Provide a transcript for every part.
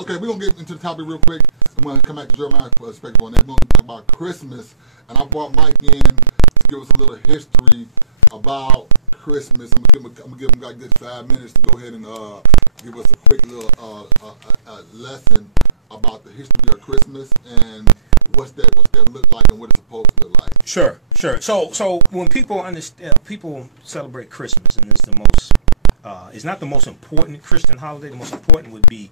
Okay, we're going to get into the topic real quick. I'm going to come back to Jeremiah's perspective on that. We're going to talk about Christmas. And I brought Mike in to give us a little history about Christmas. I'm going to give him like this 5 minutes to go ahead and give us a quick little lesson about the history of Christmas and what's that look like and what it's supposed to look like. Sure. So when people celebrate Christmas, and it's the most, it's not the most important Christian holiday. The most important would be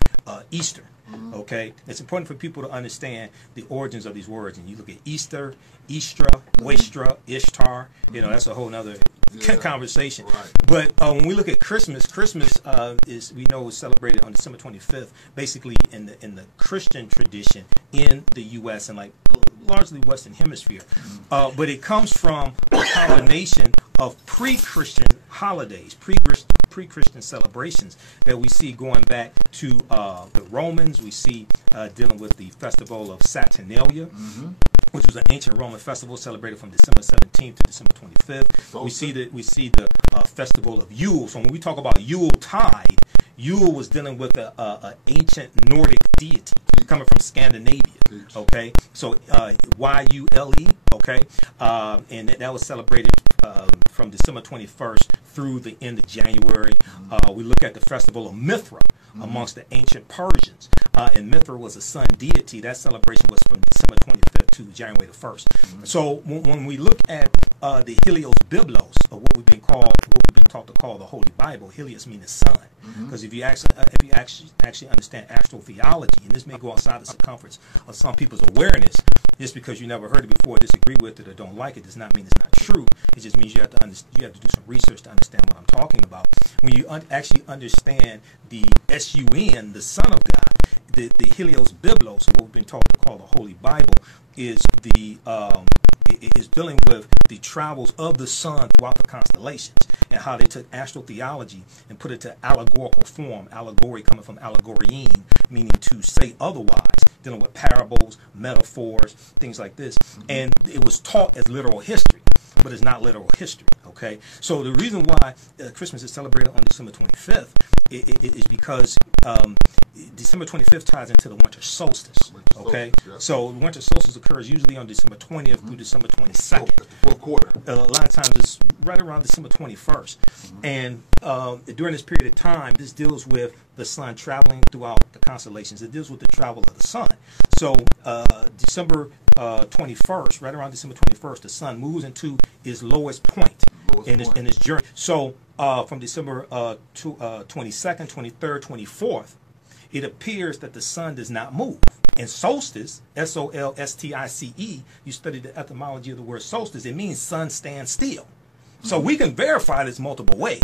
Easter. Mm-hmm. Okay, it's important for people to understand the origins of these words. And you look at Easter, Istra, Waistra, Ishtar. You know, that's a whole nother conversation. Right. But when we look at Christmas, is, we know, is celebrated on December 25th, basically in the Christian tradition in the U.S. and like largely Western Hemisphere. But it comes from a combination of pre-Christian holidays, pre-Christian celebrations that we see going back to the Romans. We see dealing with the festival of Saturnalia, which was an ancient Roman festival celebrated from December 17th to December 25th. We see the festival of Yule. So when we talk about Yule tide, Yule was dealing with an ancient Nordic deity coming from Scandinavia. Okay, so Y-U-L-E. Okay, and that was celebrated from December 21st through the end of January. We look at the festival of Mithra amongst the ancient Persians, and Mithra was a sun deity. That celebration was from December 25th to January the 1st. So when we look at the Helios Biblos, or what we've been taught to call the Holy Bible, Helios means the sun. Because if you actually understand astrotheology, and this may go outside the circumference of some people's awareness, just because you never heard it before, disagree with it, or don't like it, does not mean it's not true. It just means you have to do some research to understand what I'm talking about. When you actually understand the S-U-N, the Son of God, the Helios Biblos, or what we've been taught to call the Holy Bible, is dealing with the travels of the sun throughout the constellations and how they took astrotheology and put it to allegorical form. Allegory coming from allegorine, meaning to say otherwise, dealing with parables, metaphors, things like this. And it was taught as literal history, but it's not literal history. Okay, so the reason why Christmas is celebrated on December 25th is because December 25th ties into the winter solstice. Okay, so the winter solstice occurs usually on December 20th through December 22nd. Fourth quarter. A lot of times it's right around December 21st. And during this period of time, this deals with the sun traveling throughout the constellations. It deals with the travel of the sun. So December 21st, right around December 21st, the sun moves into its lowest point in its journey. So from December 22nd, 23rd, 24th, it appears that the sun does not move. And solstice, S-O-L-S-T-I-C-E, you study the etymology of the word solstice, it means sun stands still. So we can verify this multiple ways.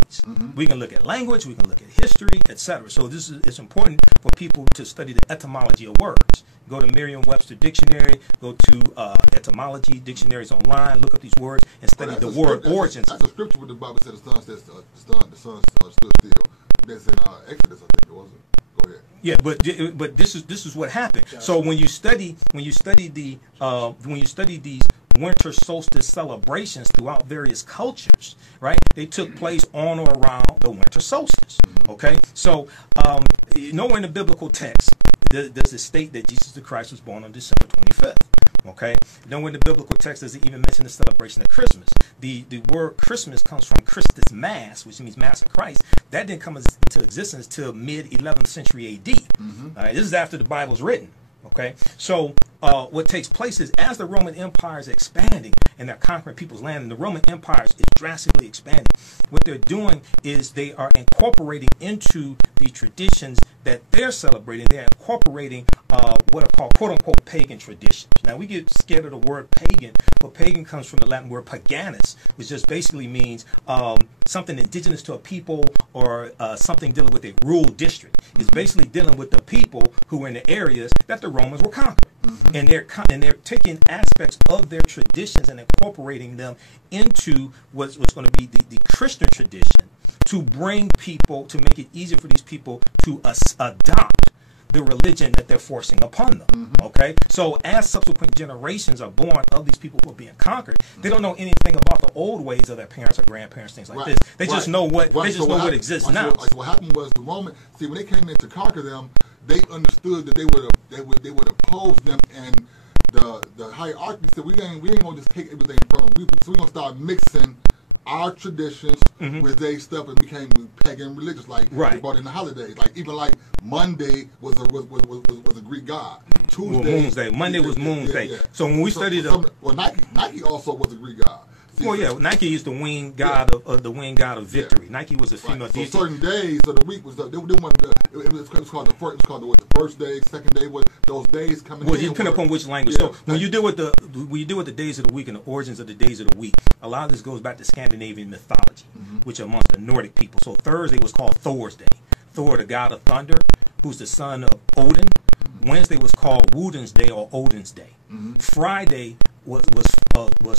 We can look at language, we can look at history, etc. So it's important for people to study the etymology of words. Go to Merriam-Webster Dictionary, go to etymology dictionaries online, look up these words, and study the word origins. That's a scripture where the Bible says the sun stood still. That's in Exodus, I think it was. Go ahead. Yeah, but this is what happened. So when you study these winter solstice celebrations throughout various cultures, right? They took place on or around the winter solstice. Okay, so nowhere in the biblical text does it state that Jesus the Christ was born on December 25th. Okay, nowhere in the biblical text does it even mention the celebration of Christmas. The word Christmas comes from Christus Mass, which means Mass of Christ. That didn't come into existence till mid 11th century AD. All right, this is after the Bible's written. Okay, so what takes place is as the Roman Empire is expanding and they're conquering people's land, and the Roman Empire is drastically expanding, what they're doing is they are incorporating into the traditions that they're celebrating, they're incorporating what are called quote-unquote pagan traditions. Now, we get scared of the word pagan, but pagan comes from the Latin word paganus, which just basically means something indigenous to a people or something dealing with a rural district. It's basically dealing with the people who were in the areas that the Romans were conquering. And they're taking aspects of their traditions and incorporating them into what's going to be the Christian tradition to bring people, to make it easier for these people to adopt the religion that they're forcing upon them. Okay, so as subsequent generations are born of these people who are being conquered, they don't know anything about the old ways of their parents or grandparents, things like this. They just know what exists now. So what happened was the Roman, see, when they came in to conquer them, they understood that they would oppose them, and the hierarchy said we ain't gonna just take everything from them. So we gonna start mixing our traditions with their stuff and became pagan religious. Like they brought in the holidays. Like even like Monday was a Greek god. Tuesday, Monday was Moon's Day. Yeah. So when we studied, Nike also was a Greek god. See, Nike is the winged god of victory. Nike was a female deity. So certain days of the week was it was called the first day, second day. What those days coming? Well, it depends upon which language. So when you deal with the days of the week and the origins of the days of the week, a lot of this goes back to Scandinavian mythology, which are amongst the Nordic people. So Thursday was called Thor's Day. Thor, the god of thunder, who's the son of Odin. Wednesday was called Woden's Day or Odin's Day. Friday was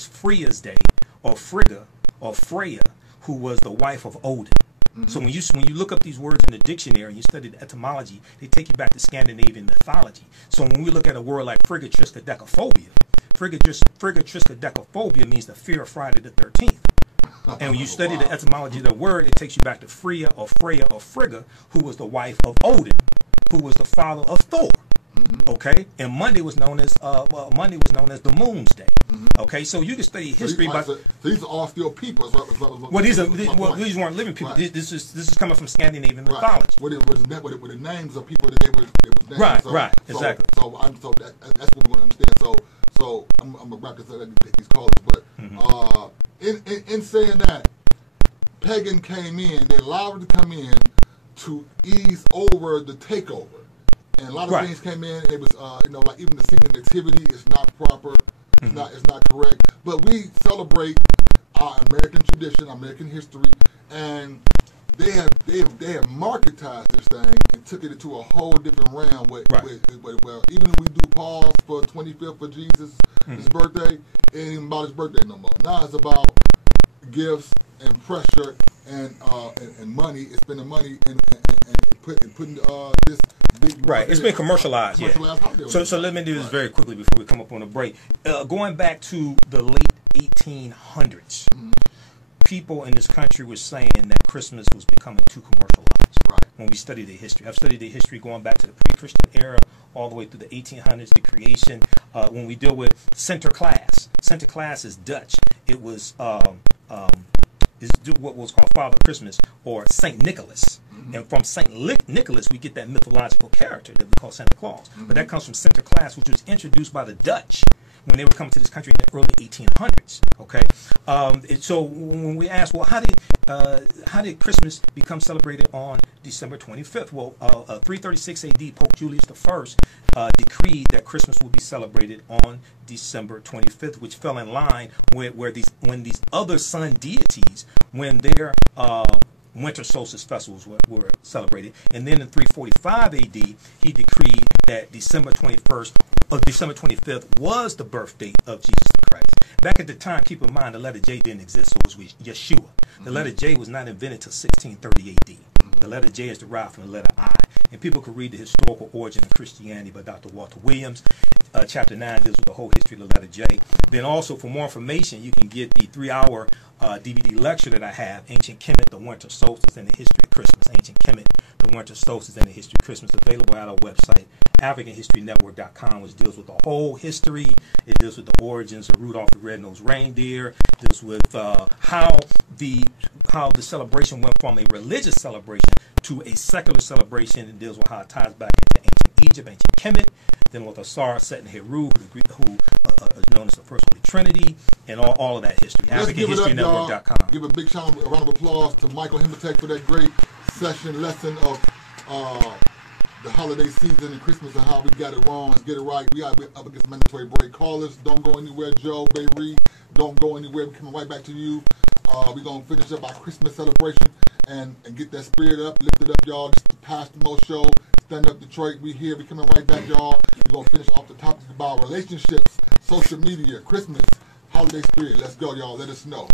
Freya's Day, or Frigga, or Freya, who was the wife of Odin. So when you look up these words in the dictionary and you study the etymology, they take you back to Scandinavian mythology. So when we look at a word like frigatriskaidekaphobia, frigatriskaidekaphobia means the fear of Friday the 13th. And when you study the etymology of the word, it takes you back to Freya or Frigga, who was the wife of Odin, who was the father of Thor. Okay, and Monday was known as the Moon's Day. Okay, so you can study history, but these are all still people. Well, these weren't living people. Right. This is coming from Scandinavian mythology. What the names of people that they was named. Right, exactly. So that's what we're going to understand. So I'm gonna wrap this up and take these calls. But in saying that, pagan came in. They allowed it to come in to ease over the takeover. And a lot of things came in. It was, like even the singing nativity is not proper. It's not correct. But we celebrate our American tradition, American history, and they have marketized this thing and took it into a whole different realm. Where even if we do pause for 25th for Jesus' his birthday, it ain't even about his birthday no more. Now it's about gifts and pressure and money. It's spending money and putting this. It's been commercialized. So let me do this very quickly before we come up on a break. Going back to the late 1800s, people in this country were saying that Christmas was becoming too commercialized. When we study the history, I've studied the history going back to the pre-Christian era, all the way through the 1800s, the creation. When we deal with Sinterklaas is Dutch. It was is what was called Father Christmas or Saint Nicholas. And from Saint Nicholas, we get that mythological character that we call Santa Claus. But that comes from Sinterklaas, which was introduced by the Dutch when they were coming to this country in the early 1800s. Okay, so when we ask, well, how did Christmas become celebrated on December 25th? Well, 336 A.D., Pope Julius I decreed that Christmas would be celebrated on December 25th, which fell in line when these other sun deities, when their winter solstice festivals were celebrated. And then in 345 AD, he decreed that December 25th was the birth date of Jesus Christ. Back at the time, keep in mind, the letter J didn't exist, so it was Yeshua. The letter J was not invented until 1630 AD. The letter J is derived from the letter I. And people could read the historical origin of Christianity by Dr. Walter Williams. Chapter 9 deals with the whole history of the letter J. Then also, for more information, you can get the 3-hour DVD lecture that I have, Ancient Kemet, the Winter Solstice and the History of Christmas. Ancient Kemet, the Winter Solstice and the History of Christmas, available at our website, AfricanHistoryNetwork.com, which deals with the whole history. It deals with the origins of Rudolph the Red-Nosed Reindeer. It deals with how the celebration went from a religious celebration to a secular celebration. It deals with how it ties back into ancient Egypt, ancient Kemet. Then with Asar, Set, and Heru, who is known as the First Holy Trinity, and all of that history. AfricanHistoryNetwork.com. Give a big round of applause to Michael Imhotep for that great lesson of the holiday season and Christmas and how we got it wrong. Let's get it right. We're up against mandatory break. Callers, don't go anywhere. Joe, Beirut, don't go anywhere. We're coming right back to you. We're going to finish up our Christmas celebration and get that spirit up, lift it up, y'all. This is the Pastor Mo Show. Stand Up Detroit. We here. We coming right back, y'all. We're going to finish off the topic about relationships, social media, Christmas, holiday spirit. Let's go, y'all. Let us know.